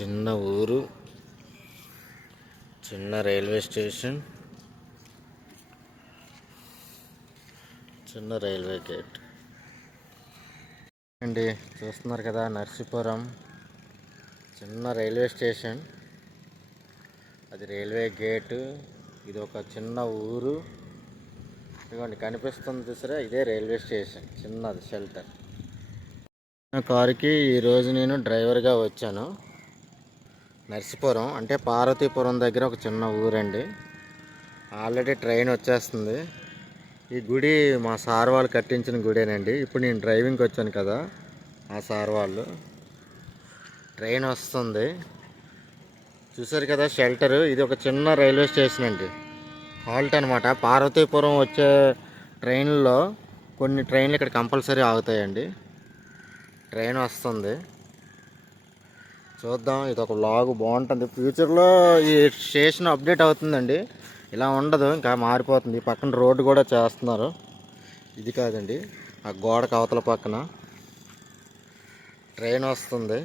చిన్న ఊరు చిన్న రైల్వే స్టేషన్ చిన్న రైల్వే గేట్. అండి చూస్తున్నారు కదా నర్సీపురం. చిన్న రైల్వే స్టేషన్. అది రైల్వే గేటు. ఇది ఒక చిన్న ఊరు. ఇదిగోండి కనిపిస్తుంది సరే ఇదే రైల్వే స్టేషన్. చిన్నది షెల్టర్. నా కారుకి ఈరోజు నేను డ్రైవర్గా వచ్చాను. నర్సీపురం. అంటే పార్వతీపురం దగ్గర ఒక చిన్న ఊరండి. ఆల్రెడీ ట్రైన్ వచ్చేస్తుంది. ఈ గుడి మా సార్ వాళ్ళు కట్టించిన గుడేనండి. ఇప్పుడు నేను డ్రైవింగ్కి వచ్చాను కదా ఆ సార్ వాళ్ళు. ట్రైన్ వస్తుంది. చూసారు కదా షెల్టర్. ఇది ఒక చిన్న రైల్వే స్టేషన్ అండి. హాల్ట్ అనమాట పార్వతీపురం వచ్చే ట్రైన్లో కొన్ని ట్రైన్లు ఇక్కడ కంపల్సరీ ఆగుతాయండి. ట్రైన్ వస్తుంది. చూద్దాం ఇది ఒక లాగు బాగుంటుంది. ఫ్యూచర్లో ఈ స్టేషన్ అప్డేట్ అవుతుందండి. ఇలా ఉండదు ఇంకా మారిపోతుంది. పక్కన రోడ్డు కూడా చేస్తున్నారు. ఇది కాదండి ఆ గోడకు అవతల పక్కన ట్రైన్ వస్తుంది.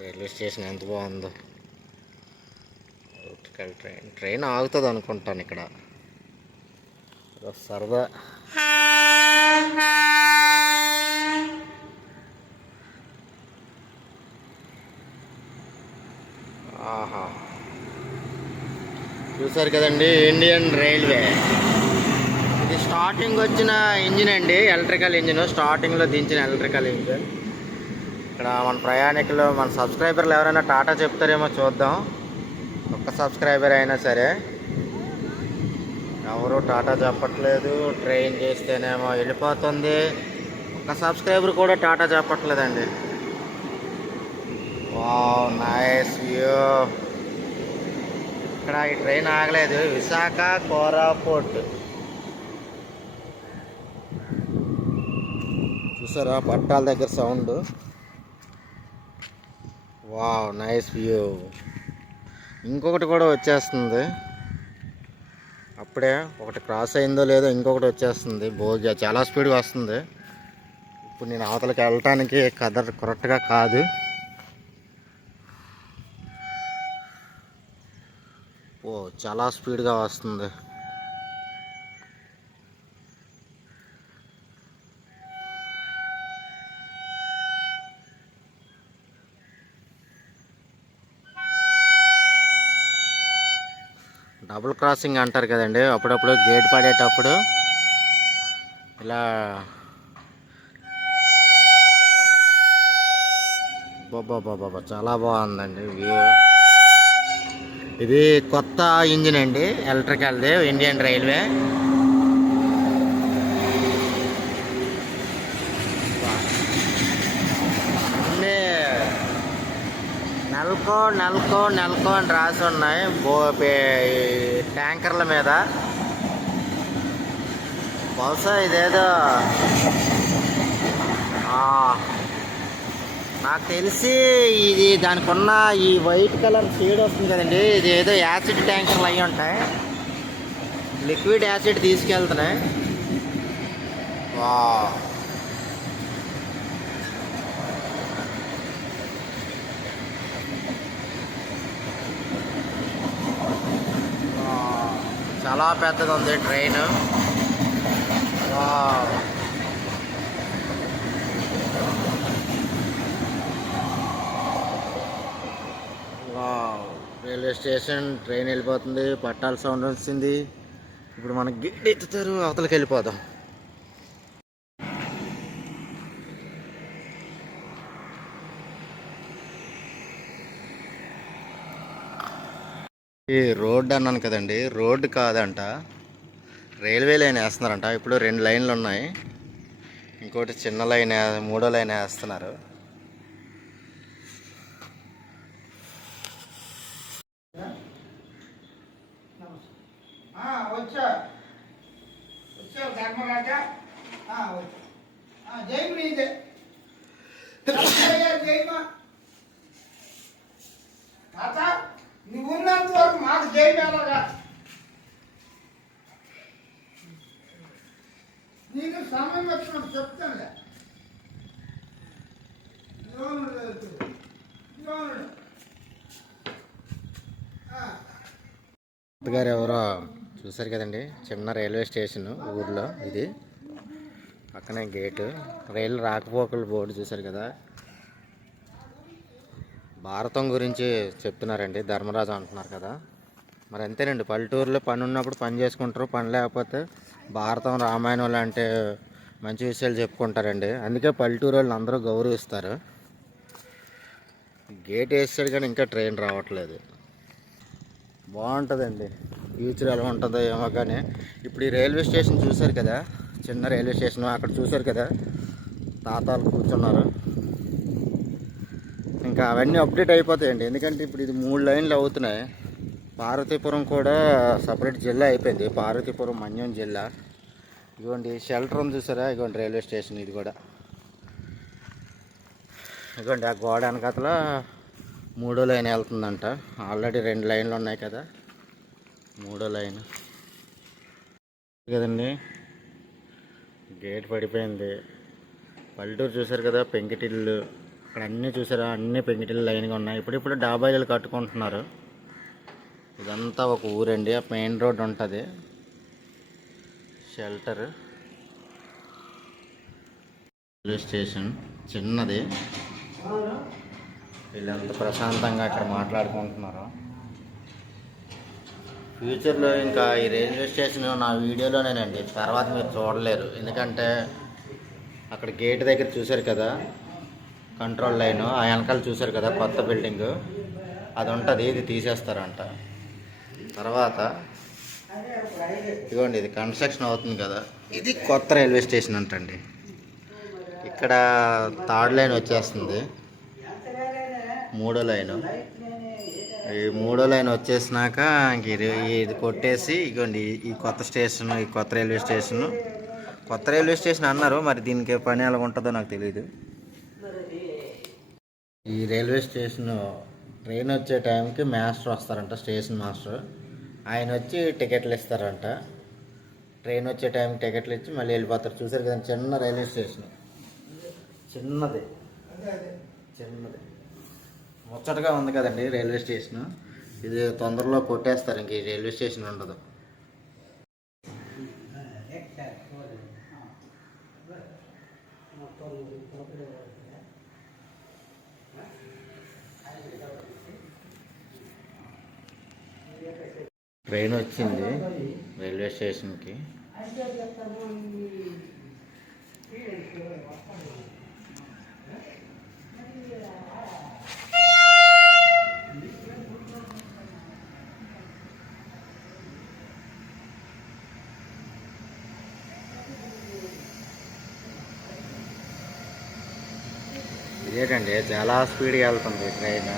రైల్వే స్టేషన్ ఎంత బాగుందో. ఉట్కల్ ట్రైన్ ట్రైన్ ఆగుతుంది అనుకుంటాను ఇక్కడ. సరదా. ఆహా. చూసారు కదండి ఇండియన్ రైల్వే. ఇది స్టార్టింగ్ వచ్చిన ఇంజిన్ అండి ఎలక్ట్రికల్ ఇంజిన్. స్టార్టింగ్లో దించిన ఎలక్ట్రికల్ ఇంజిన్. ఇక్కడ మన ప్రయాణికులు మన సబ్స్క్రైబర్లు ఎవరైనా టాటా చెప్తారేమో చూద్దాం. ఒక్క సబ్స్క్రైబర్ అయినా సరే. ఎవరు టాటా చెప్పట్లేదు ట్రైన్ చేస్తేనేమో వెళ్ళిపోతుంది. ఒక సబ్స్క్రైబర్ కూడా టాటా చెప్పట్లేదండి. Wow nice view. ఇక్కడ ఈ ట్రైన్ ఆగలేదు. విశాఖ కోరాపోర్ట్ చూసారా? పట్టాల దగ్గర సౌండ్. Wow nice view. ఇంకొకటి కూడా వచ్చేస్తుంది. అప్పుడే ఒకటి క్రాస్ అయిందో లేదో ఇంకొకటి వచ్చేస్తుంది. భోగి చాలా స్పీడ్గా వస్తుంది. ఇప్పుడు నేను అవతలకి వెళ్ళటానికి కదర్ కరెక్ట్గా కాదు. ఓ చాలా స్పీడ్గా వస్తుంది. డబుల్ క్రాసింగ్ అంటారు కదండి. అప్పుడప్పుడు గేట్ పడేటప్పుడు ఇలా బాబా చాలా బాగుందండి వ్యూ. ఇది కొత్త ఇంజిన్ అండి ఎలక్ట్రికల్ది ఇండియన్ రైల్వే అన్నీ నెలకో నెలకో నెలకో అని రాసి ఉన్నాయి. బో ట్యాంకర్ల మీద. బహుశా ఇదేదో ఆ, నాకు తెలిసి ఇది దానికి ఉన్న ఈ వైట్ కలర్ షేడ్ వస్తుంది కదండి. ఇది ఏదో యాసిడ్ ట్యాంకర్లు అయి ఉంటాయి. లిక్విడ్ యాసిడ్ తీసుకెళ్తున్నాయి. వా చాలా పెద్దది ఉంది train. Wow. Railway station train వెళ్ళిపోతుంది పట్టాల సౌండ్ వచ్చింది ఇప్పుడు మనకి గిడ్డెత్తుతారు అవతలకి వెళ్ళిపోదాం. ఈ రోడ్ అన్నాను కదండి రోడ్డు కాదంట. రైల్వే లైన్ వేస్తున్నారంట. ఇప్పుడు రెండు లైన్లు ఉన్నాయి. ఇంకోటి చిన్న లైన్ మూడో లైన్ వేస్తున్నారు ఆ, వచ్చా వచ్చా ధర్మరాజా ఆ, వచ్చా ఆ, జైలు నీదే జైమా తాత నువ్వు ఉన్నంత వరకు మాకు జై మేళగా నీకు సమయం వచ్చినప్పుడు చెప్తానులే యోనుడు వెళ్తుంది. యోనుడు. ఆ. గారు ఎవరో చూసారు కదండి. చిన్న రైల్వే స్టేషన్ ఊర్లో ఇది. పక్కనే గేటు. రైలు రాకపోకలు బోర్డు చూసారు కదా. భారతం గురించి చెప్తున్నారండి. ధర్మరాజు అంటున్నారు కదా. మరి అంతేనండి. పల్లెటూరులో పని ఉన్నప్పుడు పని చేసుకుంటారు. పని లేకపోతే భారతం రామాయణం లాంటి మంచి విషయాలు చెప్పుకుంటారండి. అందుకే పల్లెటూరు వాళ్ళు అందరూ గౌరవిస్తారు. గేట్ వేస్తాడు కానీ ఇంకా ట్రైన్ రావట్లేదు. బాగుంటుందండి. ఫ్యూచర్ ఎలా ఉంటుందో ఏమో కానీ ఇప్పుడు ఈ రైల్వే స్టేషన్ చూశారు కదా చిన్న రైల్వే స్టేషన్ అక్కడ చూశారు కదా తాతాలు కూర్చున్నారు. ఇంకా అవన్నీ అప్డేట్ అయిపోతాయండి. ఎందుకంటే ఇప్పుడు ఇది మూడు లైన్లు అవుతున్నాయి. పార్వతీపురం కూడా సపరేట్ జిల్లా అయిపోయింది. పార్వతీపురం మన్యం జిల్లా. ఇదిగోండి షెల్టర్ ఉంది చూసారా? ఇదిగోండి రైల్వే స్టేషన్ ఇది కూడా. ఇదిగోండి ఆ గోడ వెనకాతల మూడో లైన్ వెళ్తుందంట. ఆల్రెడీ రెండు లైన్లు ఉన్నాయి కదా. మూడో లైన్. కదండి. గేట్ పడిపోయింది. పల్లెటూరు చూసారు కదా పెంకిటిల్లు. అక్కడ అన్నీ చూసారా అన్ని పెంకిటిల్లు లైన్గా ఉన్నాయి. ఇప్పుడిప్పుడు డాబాయిలు కట్టుకుంటున్నారు. ఇదంతా ఒక ఊరండి. ఆ మెయిన్ రోడ్ ఉంటుంది. షెల్టర్. Railway station. చిన్నది. వీళ్ళంతా ప్రశాంతంగా ఇక్కడ మాట్లాడుకుంటున్నారు. ఫ్యూచర్లో ఇంకా ఈ రైల్వే స్టేషన్ నా వీడియోలోనేనండి. తర్వాత మీరు చూడలేరు. ఎందుకంటే అక్కడ గేట్ దగ్గర చూశారు కదా? Control line. ఆ వెనకాల చూశారు కదా? కొత్త బిల్డింగ్. అది ఉంటుంది. ఇది తీసేస్తారంట. తర్వాత ఇదిగోండి ఇది కన్స్ట్రక్షన్ అవుతుంది కదా? ఇది కొత్త రైల్వే స్టేషన్ అంటండి. ఇక్కడ థర్డ్ లైన్ వచ్చేస్తుంది. మూడో లైన్. ఈ మూడో లైన్ వచ్చేసినాక ఇంక ఇది ఇది కొట్టేసి ఇగోండి ఈ- కొత్త స్టేషన్ ఈ కొత్త రైల్వే స్టేషన్. కొత్త రైల్వే స్టేషన్ అన్నారు మరి దీనికి పని ఎలా ఉంటుందో నాకు తెలియదు ఈ రైల్వే స్టేషన్ ట్రైన్ వచ్చే టైంకి మాస్టర్ వస్తారంట స్టేషన్ మాస్టర్. ఆయన వచ్చి టికెట్లు ఇస్తారంట. ట్రైన్ వచ్చే టైంకి టికెట్లు ఇచ్చి మళ్ళీ వెళ్ళిపోతారు. చూసారు కదా చిన్న రైల్వే స్టేషన్. చిన్నది. చిన్నది. ముచ్చటగా ఉంది కదండి రైల్వే స్టేషన్. ఇది తొందరలో కొట్టేస్తారు ఇంక ఈ రైల్వే స్టేషన్ ఉండదు. ట్రైన్ వచ్చింది రైల్వే స్టేషన్కి. ఇదేటండి చాలా స్పీడ్గా వెళ్తుంది ట్రైన్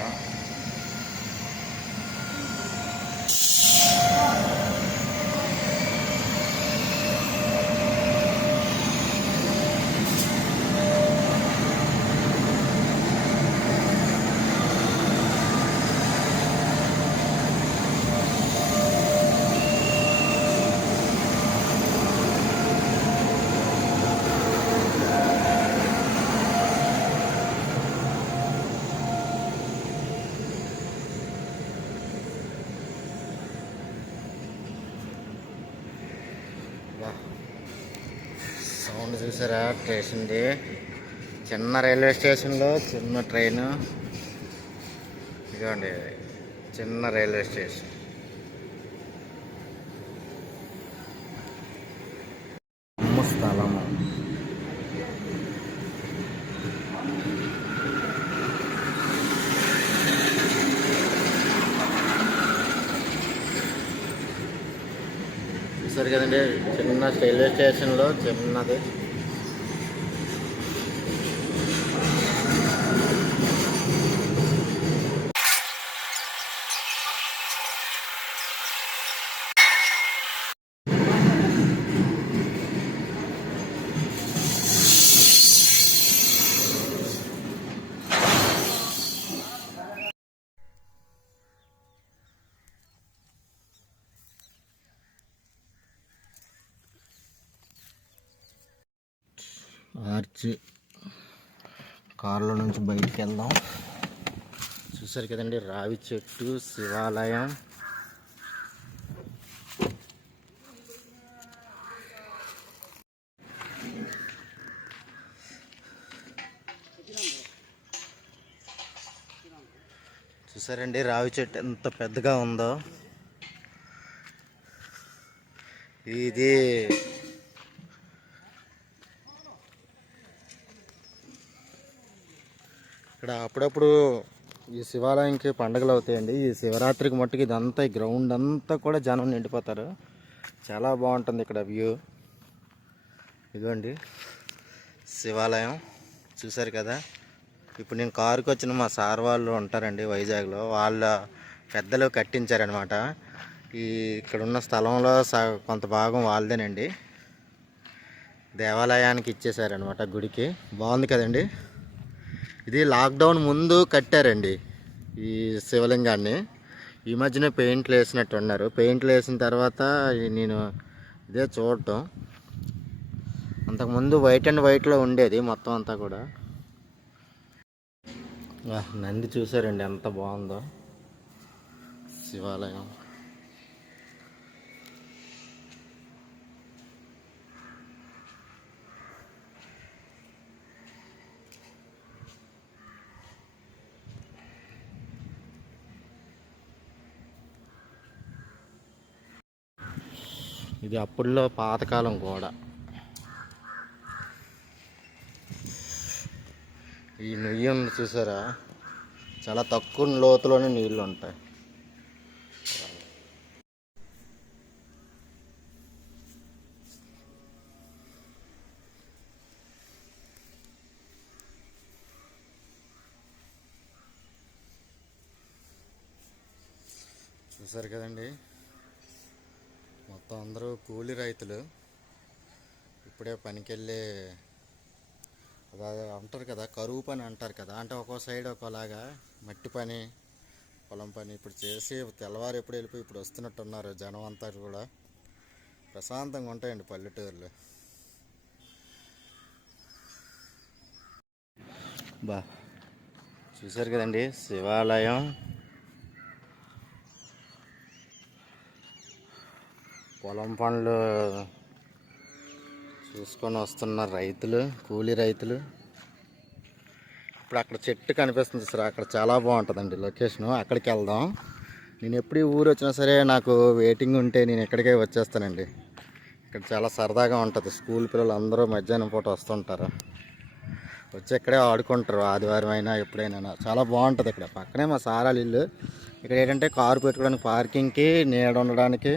సౌండ్ చూసారా? స్టేషన్ది చిన్న రైల్వే స్టేషన్లో చిన్న ట్రైన్. ఇదిగోండి చిన్న రైల్వే స్టేషన్. స్థలము. చూసారు కదండి చిన్న రైల్వే స్టేషన్లో చిన్నది. ఆర్చ్ కారులో నుంచి బయటికి వెళ్దాం. చూసారు కదండి రావి చెట్టు శివాలయం. చూసారండి రావి చెట్టు ఎంత పెద్దగా ఉందో. ఇది ఇక్కడ అప్పుడప్పుడు ఈ శివాలయంకి పండుగలు అవుతాయండి. ఈ శివరాత్రికి మట్టుకు ఇదంతా ఈ గ్రౌండ్ అంతా కూడా జనం నిండిపోతారు. చాలా బాగుంటుంది ఇక్కడ వ్యూ ఇదిగోండి. శివాలయం. చూశారు కదా? ఇప్పుడు నేను కారుకి వచ్చిన మా సార్ వాళ్ళు ఉంటారండి వైజాగ్లో. వాళ్ళ పెద్దలు కట్టించారనమాట ఈ ఇక్కడ ఉన్న స్థలంలో కొంత భాగం వాళ్ళదేనండి. దేవాలయానికి ఇచ్చేసారనమాట గుడికి. బాగుంది కదండి? ఇది లాక్డౌన్ ముందు కట్టారండి ఈ శివలింగాన్ని. ఈ మధ్యనే పెయింట్లు వేసినట్టు ఉన్నారు పెయింట్లు వేసిన తర్వాత నేను ఇదే చూడటం. అంతకుముందు వైట్ అండ్ వైట్లో ఉండేది మొత్తం అంతా కూడా. నంది చూసారండి ఎంత బాగుందో. శివాలయం. ఇది అప్పుల్లో పాతకాలం కూడా ఈ నుయ్యి ఉంది చూసారా? చాలా తక్కువ లోతులోనే నీళ్ళు ఉంటాయి. చూసారు కదండి? మొత్తం అందరూ కూలి రైతులు. ఇప్పుడే పనికెళ్ళే అదే అంటారు కదా కరువు పని అంటారు కదా. అంటే ఒక్కో సైడ్ ఒకలాగా మట్టి పని పొలం పని ఇప్పుడు చేసి తెల్లవారు ఎప్పుడు వెళ్ళిపోయి ఇప్పుడు వస్తున్నట్టున్నారు జనం అంతా కూడా. ప్రశాంతంగా ఉంటాయండి పల్లెటూర్లు. బా. చూసారు కదండి శివాలయం. పొలం పనులు చూసుకొని వస్తున్న రైతులు కూలీ రైతులు. ఇప్పుడు అక్కడ చెట్టు కనిపిస్తుంది సార్ అక్కడ చాలా బాగుంటుందండి లొకేషను. అక్కడికి వెళ్దాం. నేను ఎప్పుడు ఊరు వచ్చినా సరే నాకు వెయిటింగ్ ఉంటే నేను ఇక్కడికే వచ్చేస్తానండి. ఇక్కడ చాలా సరదాగా ఉంటుంది. స్కూల్ పిల్లలు అందరూ మధ్యాహ్నం పూట వస్తుంటారు. వచ్చి ఇక్కడే ఆడుకుంటారు ఆదివారం అయినా ఎప్పుడైనా. చాలా బాగుంటుంది ఇక్కడ. పక్కనే మా సారాలు ఇల్లు. ఇక్కడ ఏంటంటే కారు పెట్టుకోవడానికి పార్కింగ్కి నీడ ఉండడానికి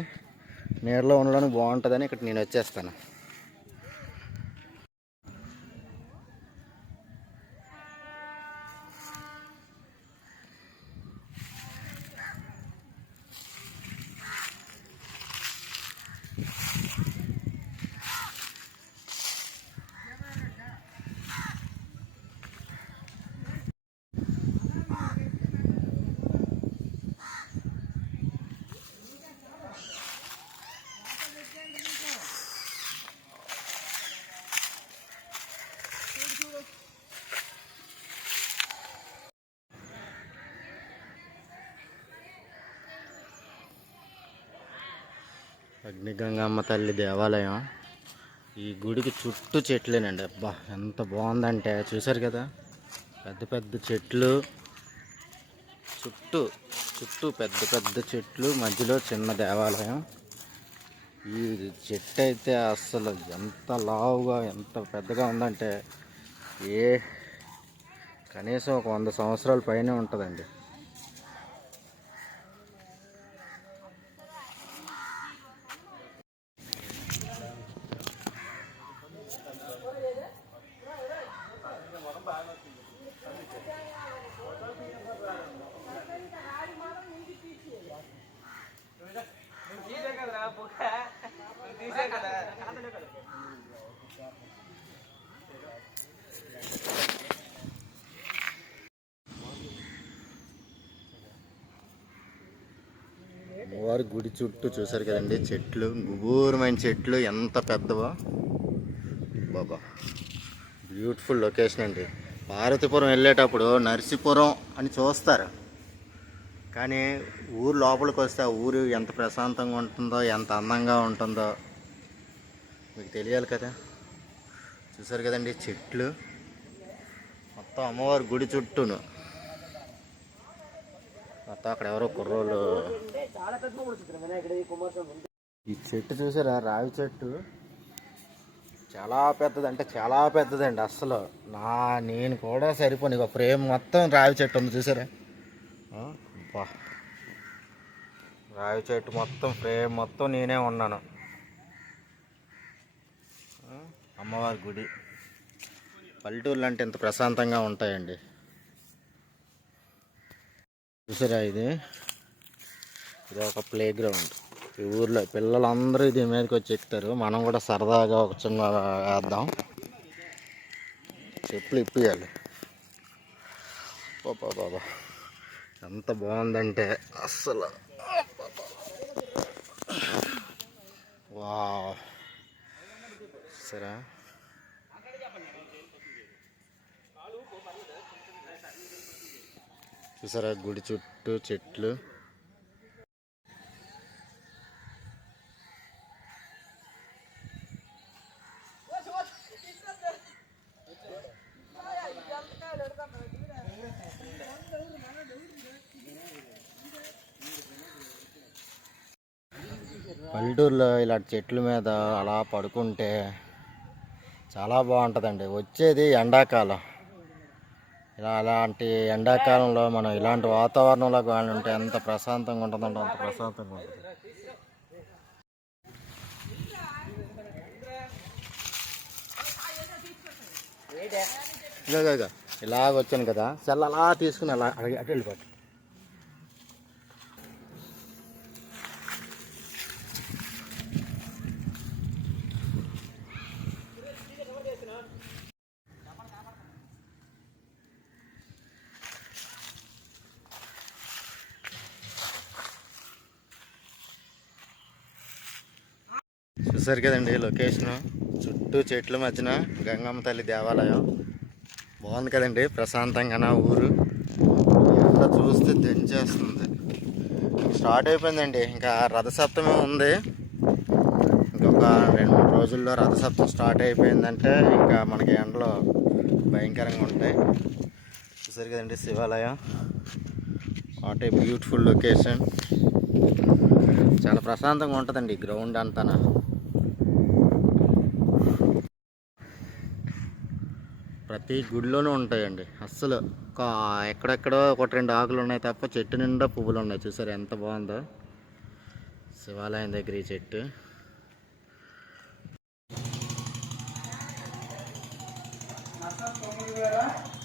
నీడలో ఉండడానికి బాగుంటుందని ఇక్కడ నేను వచ్చేస్తాను. అగ్నిగంగమ్మ తల్లి దేవాలయం. ఈ గుడికి చుట్టూ చెట్లేనండి. అబ్బా ఎంత బాగుందంటే. చూసారు కదా? పెద్ద పెద్ద చెట్లు. చుట్టూ చుట్టూ పెద్ద పెద్ద చెట్లు మధ్యలో చిన్న దేవాలయం. ఈ చెట్టు అయితే అసలు ఎంత లావుగా ఎంత పెద్దగా ఉందంటే ఏ కనీసం ఒక వంద సంవత్సరాల పైనే ఉంటుందండి. అమ్మవారి గుడి చుట్టూ చూసారు కదండి. చెట్లు గుబూరమైన చెట్లు ఎంత పెద్దవో. బాబా బ్యూటిఫుల్ లొకేషన్ అండి. పార్వతీపురం వెళ్ళేటప్పుడు నర్సీపురం అని చూస్తారు. కానీ ఊరు లోపలికి వస్తే ఆ ఊరు ఎంత ప్రశాంతంగా ఉంటుందో ఎంత అందంగా ఉంటుందో మీకు తెలియాలి కదా. చూసారు కదండి చెట్లు. మొత్తం అమ్మవారి గుడి చుట్టూను. మొత్తం అక్కడ ఎవరో కుర్రోళ్ళు ఈ చెట్టు చూసారా? రావి చెట్టు. చాలా పెద్దది అంటే చాలా పెద్దదండి అస్సలు. నా నేను కూడా సరిపోను. ఇక ఫ్రేమ్ మొత్తం రావి చెట్టు ఉంది చూసారా? ఆ, రావి చెట్టు మొత్తం ఫ్రేమ్ మొత్తం నేనే ఉన్నాను. అమ్మవారి గుడి. పల్లెటూర్లు అంటే ఇంత ప్రశాంతంగా ఉంటాయండి. చూసారా ఇది? ఇది ఒక ప్లే గ్రౌండ్ ఈ ఊర్లో పిల్లలందరూ ఇది మీదకి వచ్చి ఎక్కుతారు. మనం కూడా సరదాగా ఒక చిన్న వేద్దాం. చెప్పులు ఇప్పియాలి. పాపా బాబా ఎంత బాగుందంటే అస్సలు. వా సరే చూసారా? గుడి చుట్టూ చెట్లు. పల్లెటూరులో ఇలాంటి చెట్ల మీద అలా పడుకుంటే చాలా బాగుంటుందండి. వచ్చేది ఎండాకాలం. ఇలా అలాంటి ఎండాకాలంలో మనం ఇలాంటి వాతావరణంలో కానీ ఉంటే ఎంత ప్రశాంతంగా ఉంటుందంటే అంత ప్రశాంతంగా ఉంటుంది. ఇగో ఇలాగ వచ్చాను కదా. సెల్ అలా తీసుకుని అలా అడిగి అటు వెళ్ళిపోతాను చూసారు కదండి లొకేషన్. చుట్టూ చెట్ల మధ్యన గంగమ్మ తల్లి దేవాలయం. బాగుంది కదండి ప్రశాంతంగా నా ఊరు. ఎండ చూస్తే దంచేస్తుంది. స్టార్ట్ అయిపోయిందండి ఇంకా రథసప్తమి ఉంది. ఇంకొక రెండు మూడు రోజుల్లో రథసప్తం స్టార్ట్ అయిపోయిందంటే ఇంకా మనకి ఎండలు భయంకరంగా ఉంటాయి. చూసారు కదండి శివాలయం. వాట్ ఏ బ్యూటిఫుల్ లొకేషన్ చాలా ప్రశాంతంగా ఉంటుందండి గ్రౌండ్ అంతా ప్రతి గుడిలోనూ ఉంటాయండి. అస్సలు ఒక ఎక్కడెక్కడో ఒకటి రెండు ఆకులు ఉన్నాయి తప్ప చెట్టు నిండా పువ్వులు ఉన్నాయి. చూసారు ఎంత బాగుందో? శివాలయం దగ్గర ఈ చెట్టు. Gracias.